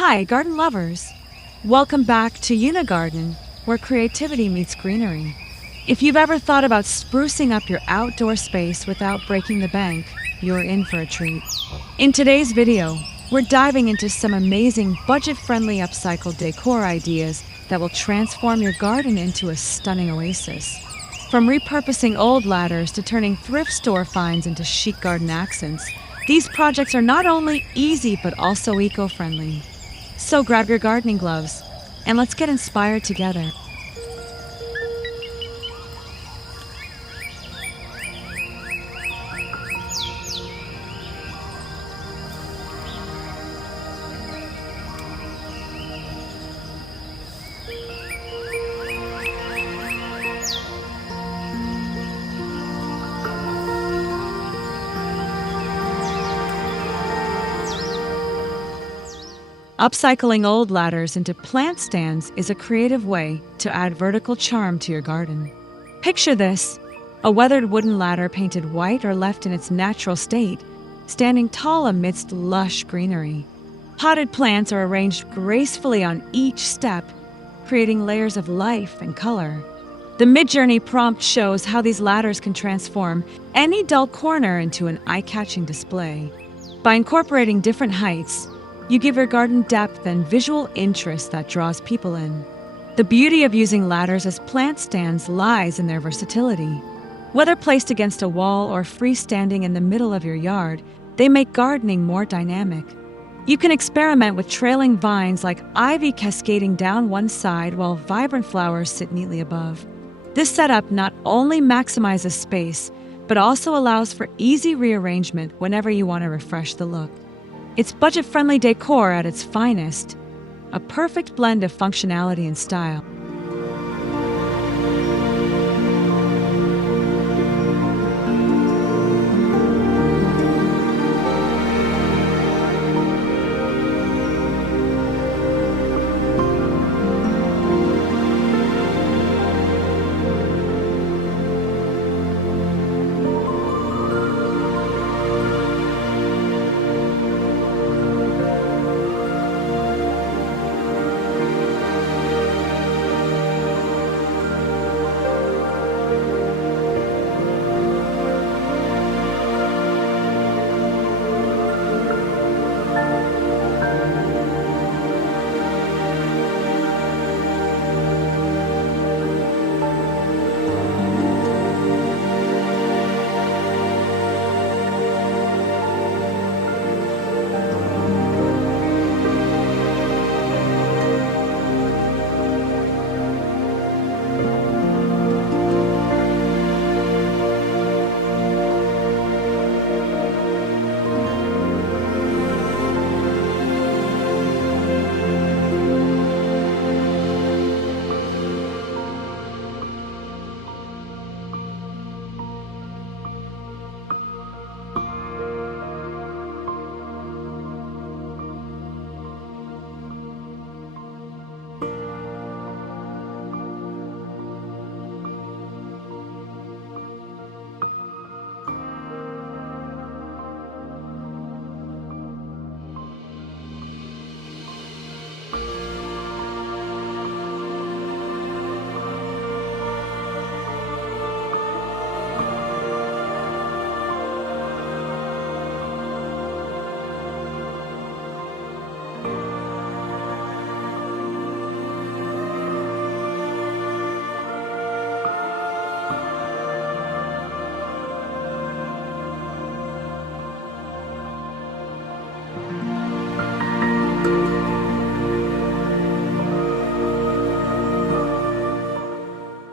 Hi, garden lovers! Welcome back to Yuna Garden, where creativity meets greenery. If you've ever thought about sprucing up your outdoor space without breaking the bank, you're in for a treat. In today's video, we're diving into some amazing budget-friendly upcycled decor ideas that will transform your garden into a stunning oasis. From repurposing old ladders to turning thrift store finds into chic garden accents, these projects are not only easy but also eco-friendly. So grab your gardening gloves and let's get inspired together. Upcycling old ladders into plant stands is a creative way to add vertical charm to your garden. Picture this: a weathered wooden ladder painted white or left in its natural state, standing tall amidst lush greenery. Potted plants are arranged gracefully on each step, creating layers of life and color. The Mid-Journey prompt shows how these ladders can transform any dull corner into an eye-catching display. By incorporating different heights, you give your garden depth and visual interest that draws people in. The beauty of using ladders as plant stands lies in their versatility. Whether placed against a wall or freestanding in the middle of your yard, they make gardening more dynamic. You can experiment with trailing vines like ivy cascading down one side while vibrant flowers sit neatly above. This setup not only maximizes space, but also allows for easy rearrangement whenever you want to refresh the look. It's budget-friendly decor at its finest, a perfect blend of functionality and style.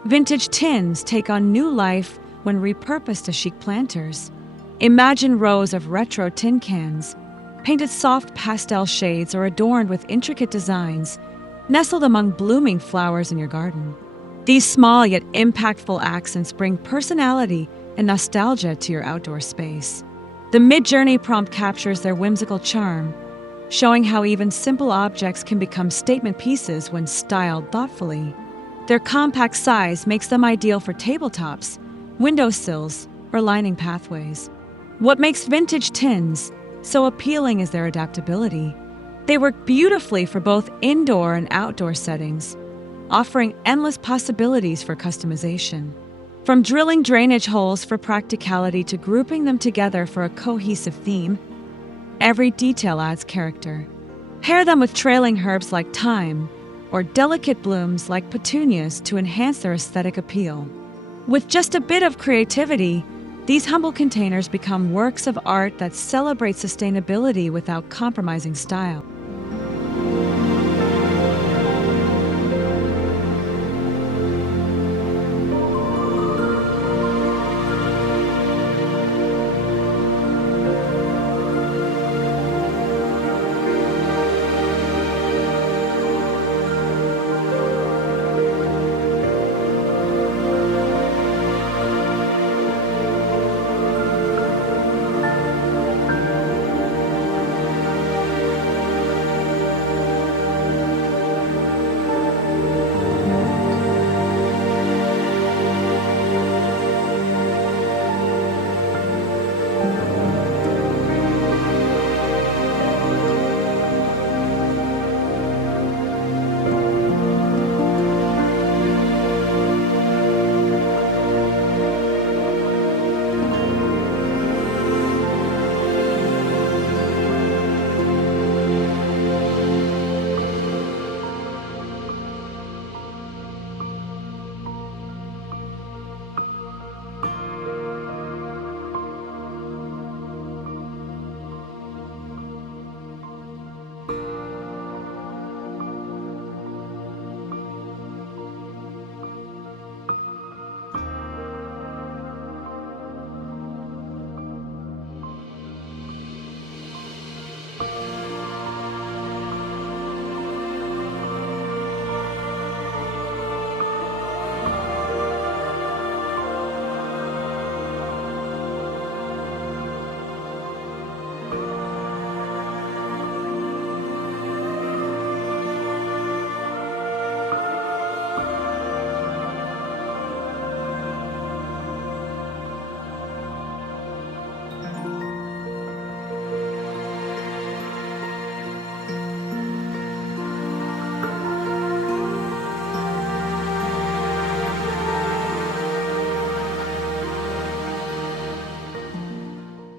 Vintage tins take on new life when repurposed as chic planters. Imagine rows of retro tin cans, painted soft pastel shades or adorned with intricate designs, nestled among blooming flowers in your garden. These small yet impactful accents bring personality and nostalgia to your outdoor space. The Mid-Journey prompt captures their whimsical charm, showing how even simple objects can become statement pieces when styled thoughtfully. Their compact size makes them ideal for tabletops, windowsills, or lining pathways. What makes vintage tins so appealing is their adaptability. They work beautifully for both indoor and outdoor settings, offering endless possibilities for customization. From drilling drainage holes for practicality to grouping them together for a cohesive theme, every detail adds character. Pair them with trailing herbs like thyme or delicate blooms like petunias to enhance their aesthetic appeal. With just a bit of creativity, these humble containers become works of art that celebrate sustainability without compromising style.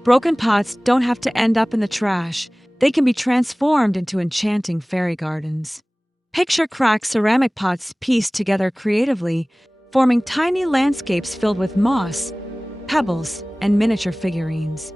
Broken pots don't have to end up in the trash. They can be transformed into enchanting fairy gardens. Picture cracked ceramic pots pieced together creatively, forming tiny landscapes filled with moss, pebbles, and miniature figurines.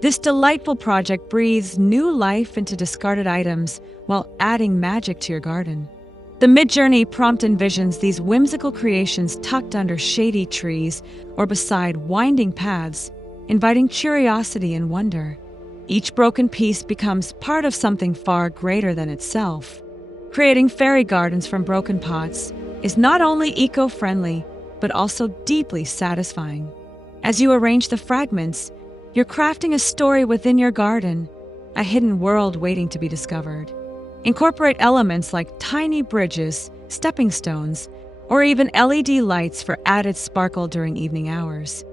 This delightful project breathes new life into discarded items while adding magic to your garden. The Midjourney prompt envisions these whimsical creations tucked under shady trees or beside winding paths, inviting curiosity and wonder. Each broken piece becomes part of something far greater than itself. Creating fairy gardens from broken pots is not only eco-friendly, but also deeply satisfying. As you arrange the fragments, you're crafting a story within your garden, a hidden world waiting to be discovered. Incorporate elements like tiny bridges, stepping stones, or even LED lights for added sparkle during evening hours.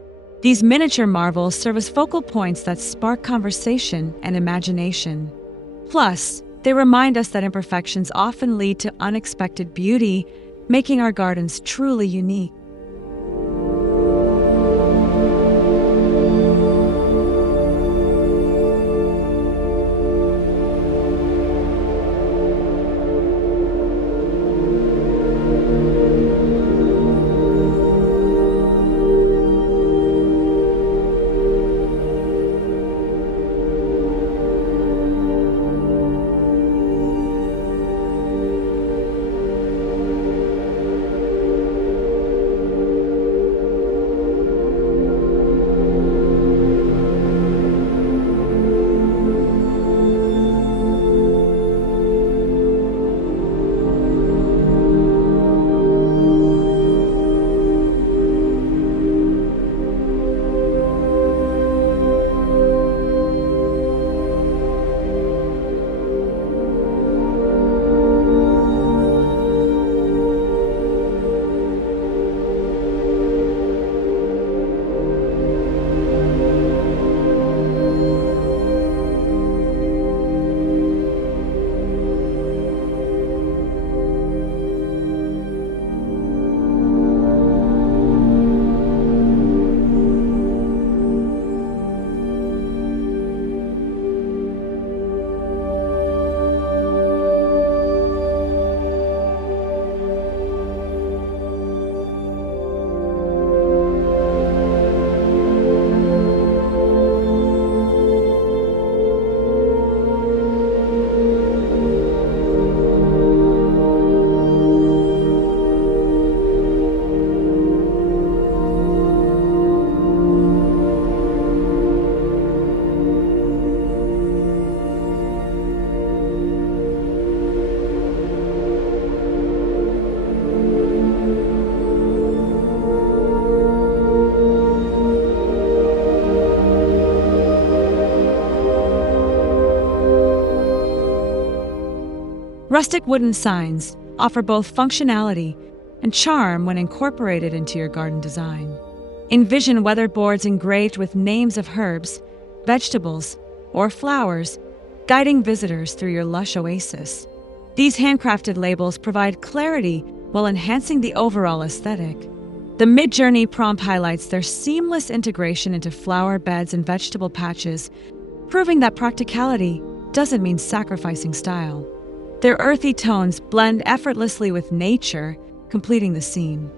These miniature marvels serve as focal points that spark conversation and imagination. Plus, they remind us that imperfections often lead to unexpected beauty, making our gardens truly unique. Rustic wooden signs offer both functionality and charm when incorporated into your garden design. Envision weathered boards engraved with names of herbs, vegetables, or flowers, guiding visitors through your lush oasis. These handcrafted labels provide clarity while enhancing the overall aesthetic. The Mid-Journey prompt highlights their seamless integration into flower beds and vegetable patches, proving that practicality doesn't mean sacrificing style. Their earthy tones blend effortlessly with nature, completing the scene.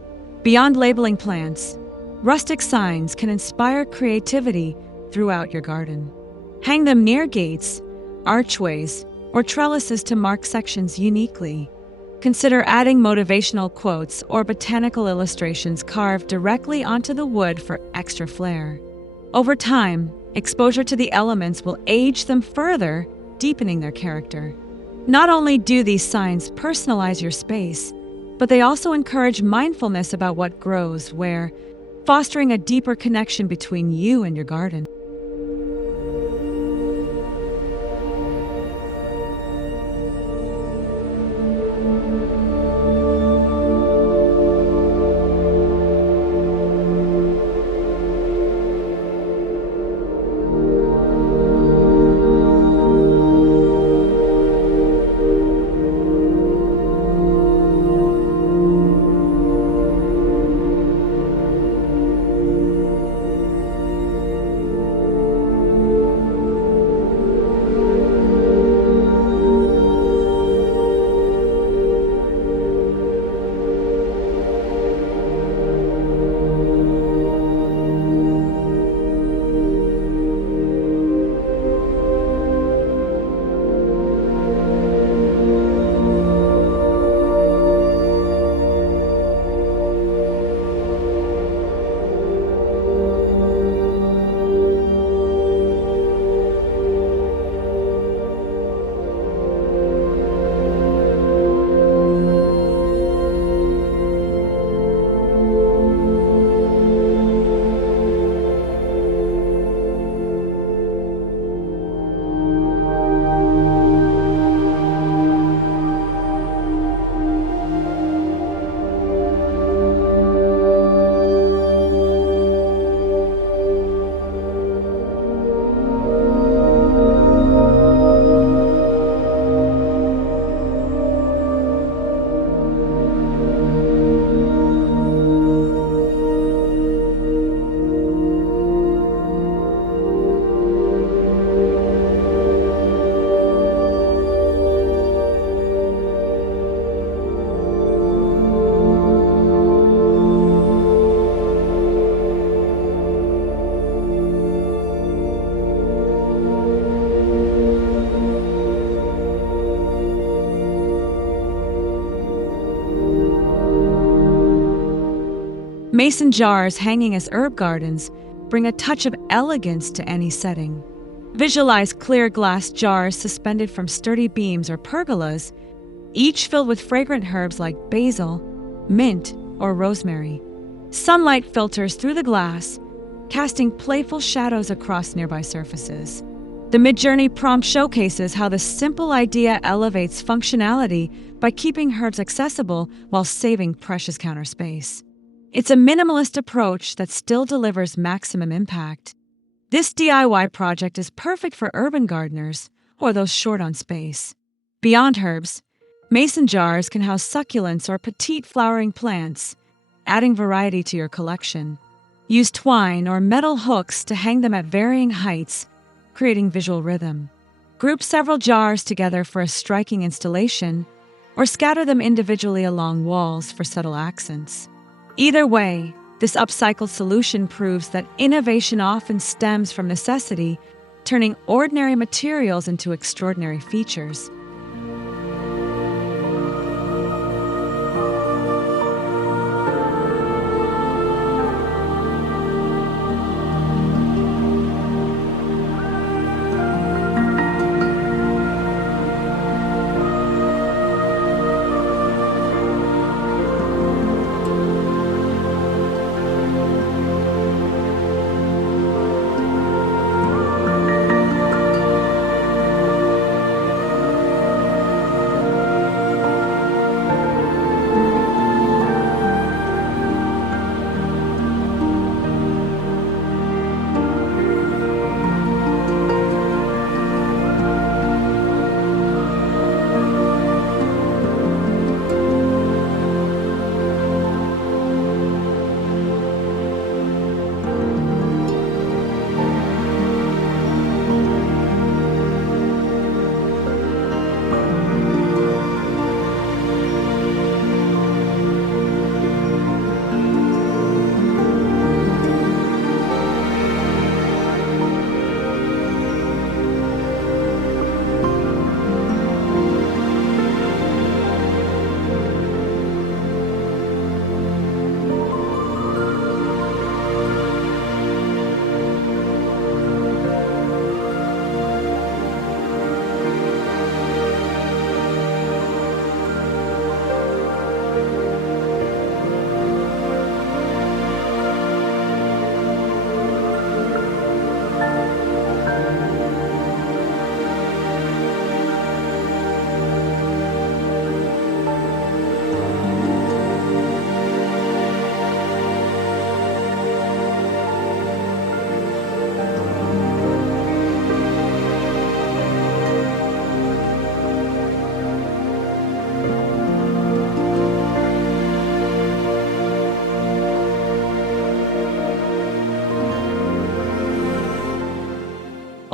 Beyond labeling plants, rustic signs can inspire creativity throughout your garden. Hang them near gates, archways, or trellises to mark sections uniquely. Consider adding motivational quotes or botanical illustrations carved directly onto the wood for extra flair. Over time, exposure to the elements will age them further, deepening their character. Not only do these signs personalize your space, but they also encourage mindfulness about what grows where, fostering a deeper connection between you and your garden. Mason jars hanging as herb gardens bring a touch of elegance to any setting. Visualize clear glass jars suspended from sturdy beams or pergolas, each filled with fragrant herbs like basil, mint, or rosemary. Sunlight filters through the glass, casting playful shadows across nearby surfaces. The Mid-Journey prompt showcases how the simple idea elevates functionality by keeping herbs accessible while saving precious counter space. It's a minimalist approach that still delivers maximum impact. This DIY project is perfect for urban gardeners or those short on space. Beyond herbs, mason jars can house succulents or petite flowering plants, adding variety to your collection. Use twine or metal hooks to hang them at varying heights, creating visual rhythm. Group several jars together for a striking installation, or scatter them individually along walls for subtle accents. Either way, this upcycled solution proves that innovation often stems from necessity, turning ordinary materials into extraordinary features.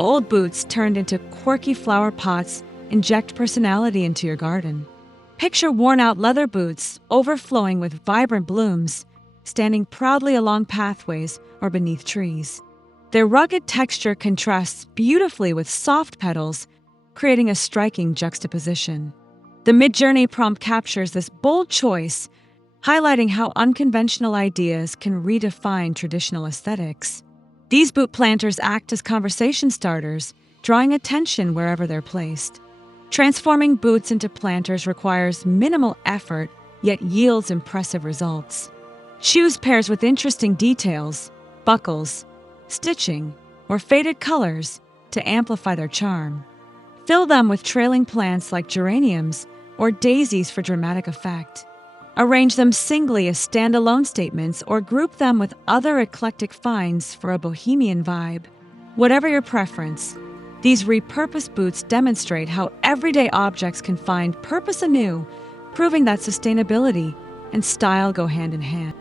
old boots turned into quirky flower pots inject personality into your garden. Picture worn-out leather boots overflowing with vibrant blooms, standing proudly along pathways or beneath trees. Their rugged texture contrasts beautifully with soft petals, creating a striking juxtaposition. The Midjourney prompt captures this bold choice, highlighting how unconventional ideas can redefine traditional aesthetics. These boot planters act as conversation starters, drawing attention wherever they're placed. Transforming boots into planters requires minimal effort, yet yields impressive results. Choose pairs with interesting details, buckles, stitching, or faded colors to amplify their charm. Fill them with trailing plants like geraniums or daisies for dramatic effect. Arrange them singly as standalone statements or group them with other eclectic finds for a bohemian vibe. Whatever your preference, these repurposed boots demonstrate how everyday objects can find purpose anew, proving that sustainability and style go hand in hand.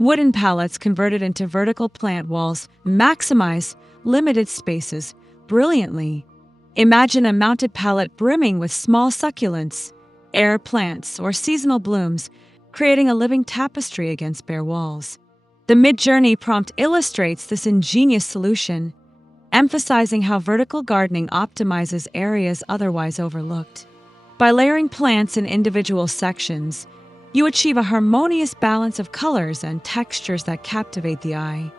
Wooden pallets converted into vertical plant walls maximize limited spaces brilliantly. Imagine a mounted pallet brimming with small succulents, air plants, or seasonal blooms, creating a living tapestry against bare walls. The Midjourney prompt illustrates this ingenious solution, emphasizing how vertical gardening optimizes areas otherwise overlooked. By layering plants in individual sections, you achieve a harmonious balance of colors and textures that captivate the eye.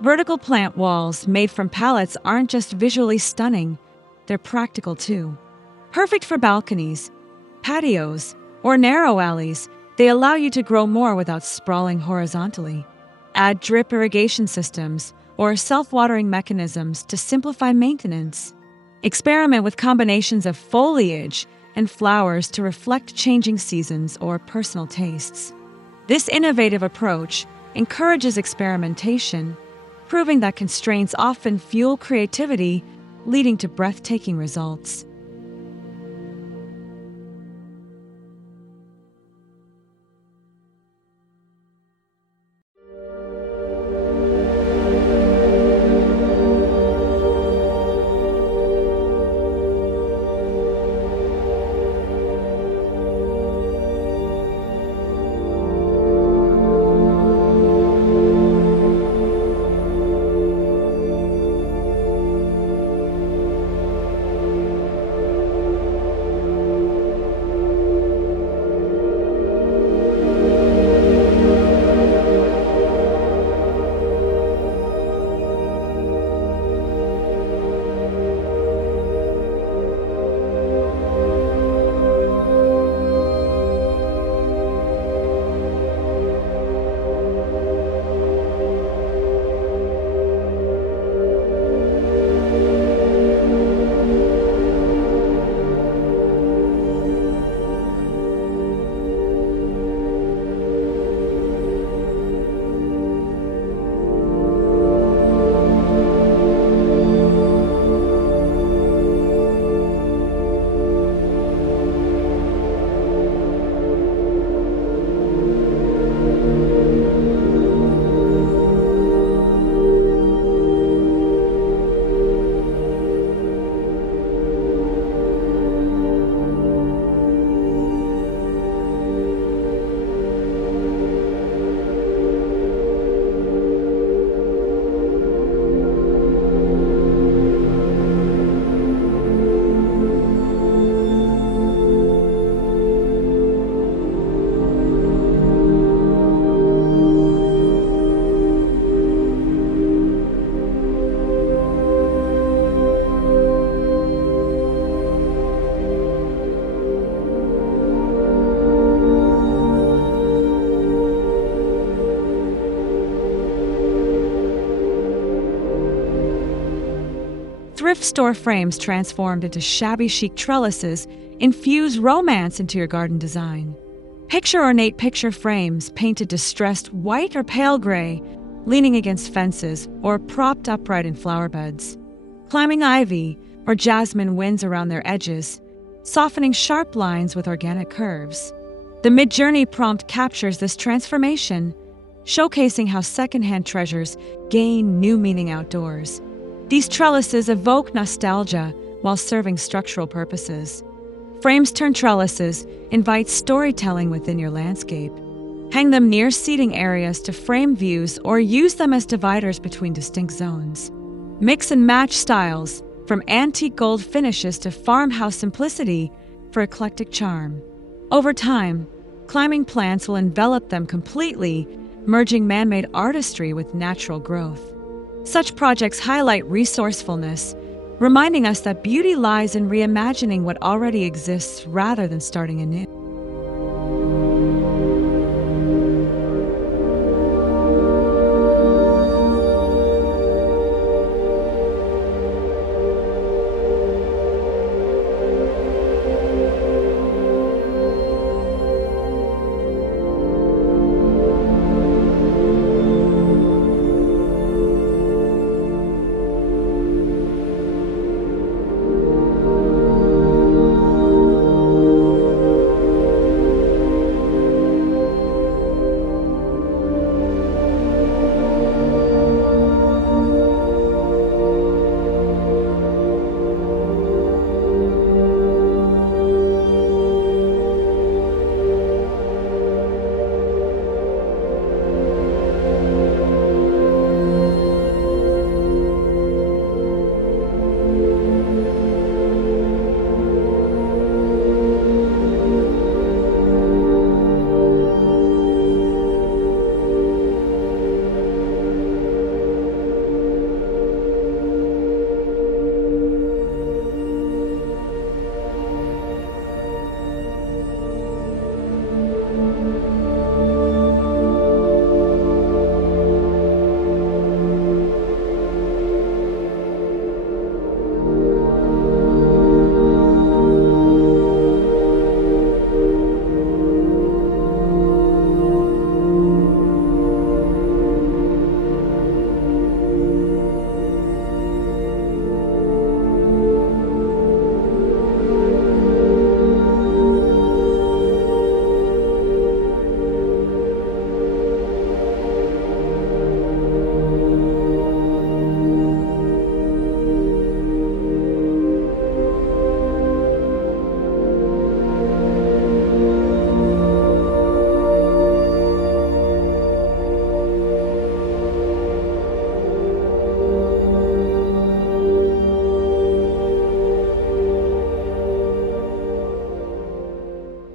Vertical plant walls made from pallets aren't just visually stunning, they're practical too. Perfect for balconies, patios, or narrow alleys, they allow you to grow more without sprawling horizontally. Add drip irrigation systems or self-watering mechanisms to simplify maintenance. Experiment with combinations of foliage and flowers to reflect changing seasons or personal tastes. This innovative approach encourages experimentation, proving that constraints often fuel creativity, leading to breathtaking results. thrift store frames transformed into shabby-chic trellises infuse romance into your garden design. Picture ornate picture frames painted distressed white or pale gray, leaning against fences or propped upright in flower beds. Climbing ivy or jasmine winds around their edges, softening sharp lines with organic curves. The Mid-Journey prompt captures this transformation, showcasing how secondhand treasures gain new meaning outdoors. These trellises evoke nostalgia while serving structural purposes. Frames turned trellises invite storytelling within your landscape. Hang them near seating areas to frame views or use them as dividers between distinct zones. Mix and match styles, from antique gold finishes to farmhouse simplicity, for eclectic charm. Over time, climbing plants will envelop them completely, merging man-made artistry with natural growth. Such projects highlight resourcefulness, reminding us that beauty lies in reimagining what already exists rather than starting anew.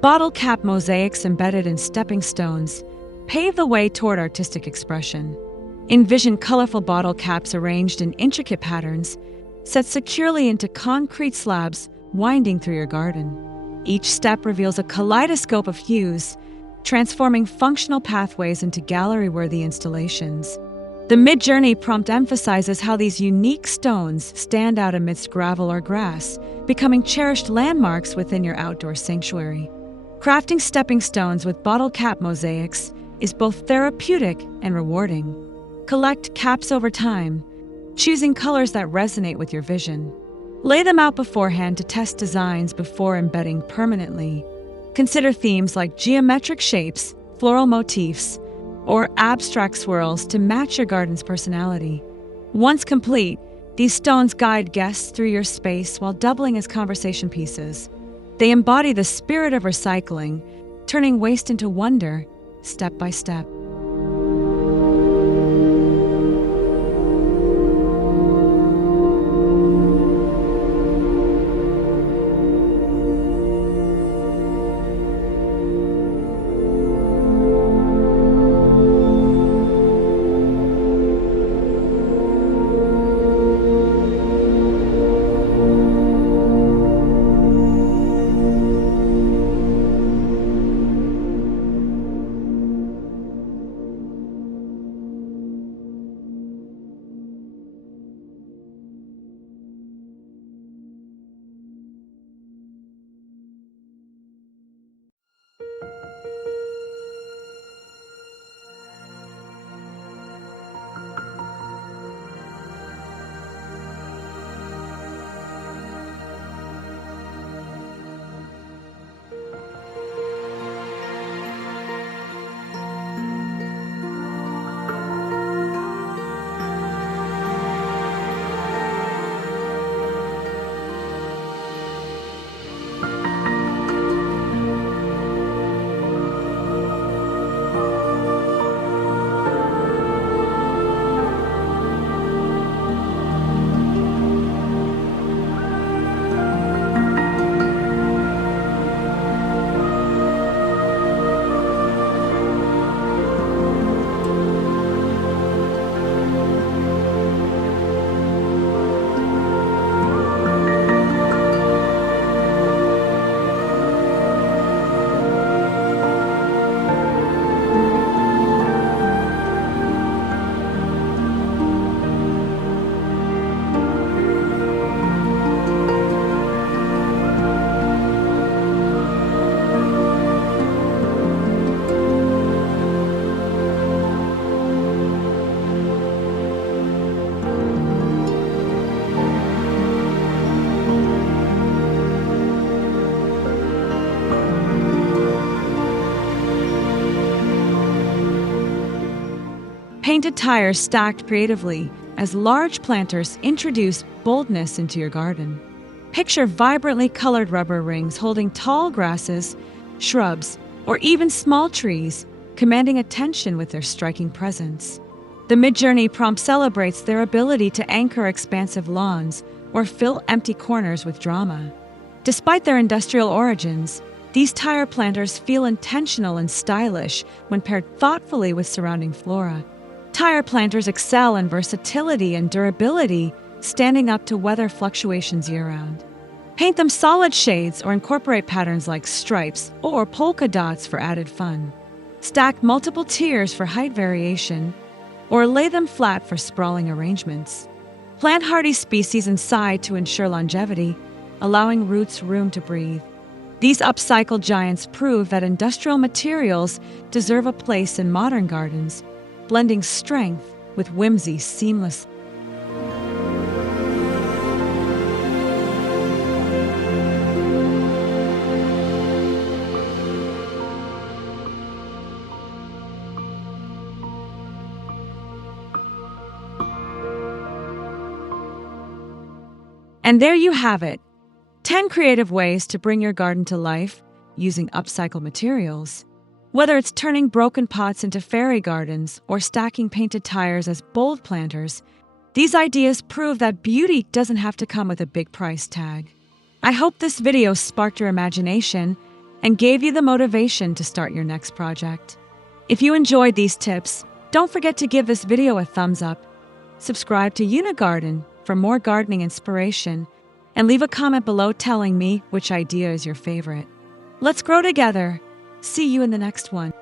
Bottle cap mosaics embedded in stepping stones pave the way toward artistic expression. Envision colorful bottle caps arranged in intricate patterns, set securely into concrete slabs winding through your garden. Each step reveals a kaleidoscope of hues, transforming functional pathways into gallery-worthy installations. The Mid-Journey prompt emphasizes how these unique stones stand out amidst gravel or grass, becoming cherished landmarks within your outdoor sanctuary. Crafting stepping stones with bottle cap mosaics is both therapeutic and rewarding. Collect caps over time, choosing colors that resonate with your vision. Lay them out beforehand to test designs before embedding permanently. Consider themes like geometric shapes, floral motifs, or abstract swirls to match your garden's personality. Once complete, these stones guide guests through your space while doubling as conversation pieces. They embody the spirit of recycling, turning waste into wonder, step by step. Painted tires stacked creatively as large planters introduce boldness into your garden. Picture vibrantly colored rubber rings holding tall grasses, shrubs, or even small trees, commanding attention with their striking presence. The Midjourney prompt celebrates their ability to anchor expansive lawns or fill empty corners with drama. Despite their industrial origins, these tire planters feel intentional and stylish when paired thoughtfully with surrounding flora. Tire planters excel in versatility and durability, standing up to weather fluctuations year-round. Paint them solid shades or incorporate patterns like stripes or polka dots for added fun. Stack multiple tiers for height variation, or lay them flat for sprawling arrangements. Plant hardy species inside to ensure longevity, allowing roots room to breathe. These upcycled giants prove that industrial materials deserve a place in modern gardens, blending strength with whimsy seamlessly. And there you have it, 10 creative ways to bring your garden to life using upcycled materials. Whether it's turning broken pots into fairy gardens or stacking painted tires as bold planters, these ideas prove that beauty doesn't have to come with a big price tag. I hope this video sparked your imagination and gave you the motivation to start your next project. If you enjoyed these tips, don't forget to give this video a thumbs up, subscribe to Yuna Garden for more gardening inspiration, and leave a comment below telling me which idea is your favorite. Let's grow together. See you in the next one.